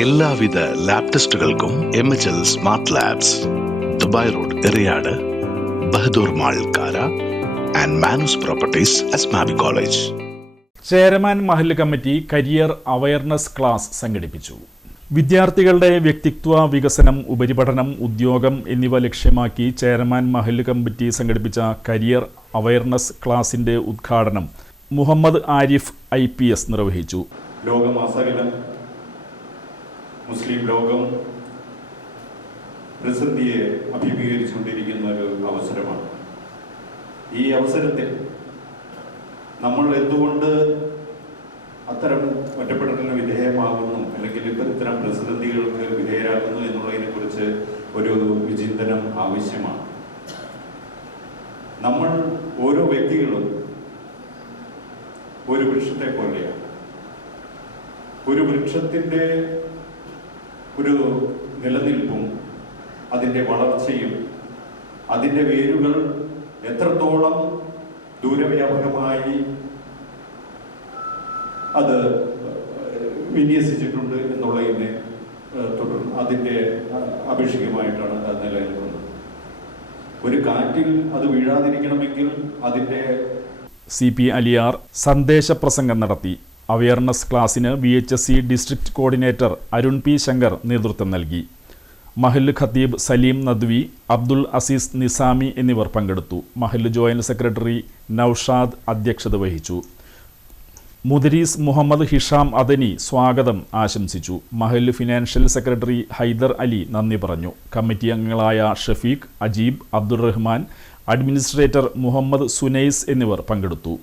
എല്ലാവിധ ലാബ് ടെസ്റ്റുകൾക്കും MHL smart labs, Dubai road, Eriyad, Bahadur mall, Kara and Manoos properties, Asmabi college. Cheraman Mahallu committee career awareness class സംഘടിപ്പിച്ചു. വിദ്യാർത്ഥികളുടെ വ്യക്തിത്വ വികസനം, ഉപരിപഠനം, ഉദ്യോഗം എന്നിവ ലക്ഷ്യമാക്കി ചേരമാൻ മഹല്ല് കമ്മിറ്റി സംഘടിപ്പിച്ച കരിയർ അവയർനെസ് ക്ലാസിന്റെ ഉദ്ഘാടനം മുഹമ്മദ് ആരിഫ് IPS നിർവഹിച്ചു. ലോകമാസകലം മുസ്ലിം ലോകം പ്രതിസന്ധിയെ അഭിമുഖീകരിച്ചുകൊണ്ടിരിക്കുന്ന ഒരു അവസരമാണ്. ഈ അവസരത്തിൽ നമ്മൾ എന്തുകൊണ്ട് അത്തരം ഒറ്റപ്പെടലിന് വിധേയമാകുന്നു, അല്ലെങ്കിൽ ഇത്തരം പ്രതിസന്ധികൾക്ക് വിധേയരാകുന്നു എന്നുള്ളതിനെക്കുറിച്ച് ഒരു വിചിന്തനം ആവശ്യമാണ്. നമ്മൾ ഓരോ വ്യക്തികളും ഒരു വൃക്ഷത്തെ പോലെയാണ്. ഒരു വൃക്ഷത്തിൻ്റെ ഒരു നിലനിൽപ്പും അതിൻ്റെ വളർച്ചയും അതിൻ്റെ വേരുകൾ എത്രത്തോളം ദൂരവ്യാപകമായി അത് വിന്യസിച്ചിട്ടുണ്ട് എന്നുള്ളതിനെ തുടർന്ന് അതിൻ്റെ അഭിഷേകമായിട്ടാണ് അത് നിലനിൽക്കുന്നത്. ഒരു കാറ്റിൽ അത് വീഴാതിരിക്കണമെങ്കിൽ അതിൻ്റെ CP അലിയാർ സന്ദേശപ്രസംഗം നടത്തി. അവയർനെസ് ക്ലാസ്സിന് VHSC district coordinator Arun P. Shankar നേതൃത്വം നൽകി. മഹല്ല് ഖത്തീബ് സലീം നദ്വി, അബ്ദുൽ അസീസ് നിസാമി എന്നിവർ പങ്കെടുത്തു. മഹല്ല് ജോയിന്റ് സെക്രട്ടറി നൌഷാദ് അധ്യക്ഷത വഹിച്ചു. മുദരീസ് മുഹമ്മദ് ഹിഷാം അദനി സ്വാഗതം ആശംസിച്ചു. മഹല്ല് ഫിനാൻഷ്യൽ സെക്രട്ടറി ഹൈദർ അലി നന്ദി പറഞ്ഞു. കമ്മിറ്റി അംഗങ്ങളായ ഷഫീഖ്, അജീബ്, അബ്ദുൾ റഹ്മാൻ, അഡ്മിനിസ്ട്രേറ്റർ മുഹമ്മദ് സുനൈസ് എന്നിവർ പങ്കെടുത്തു.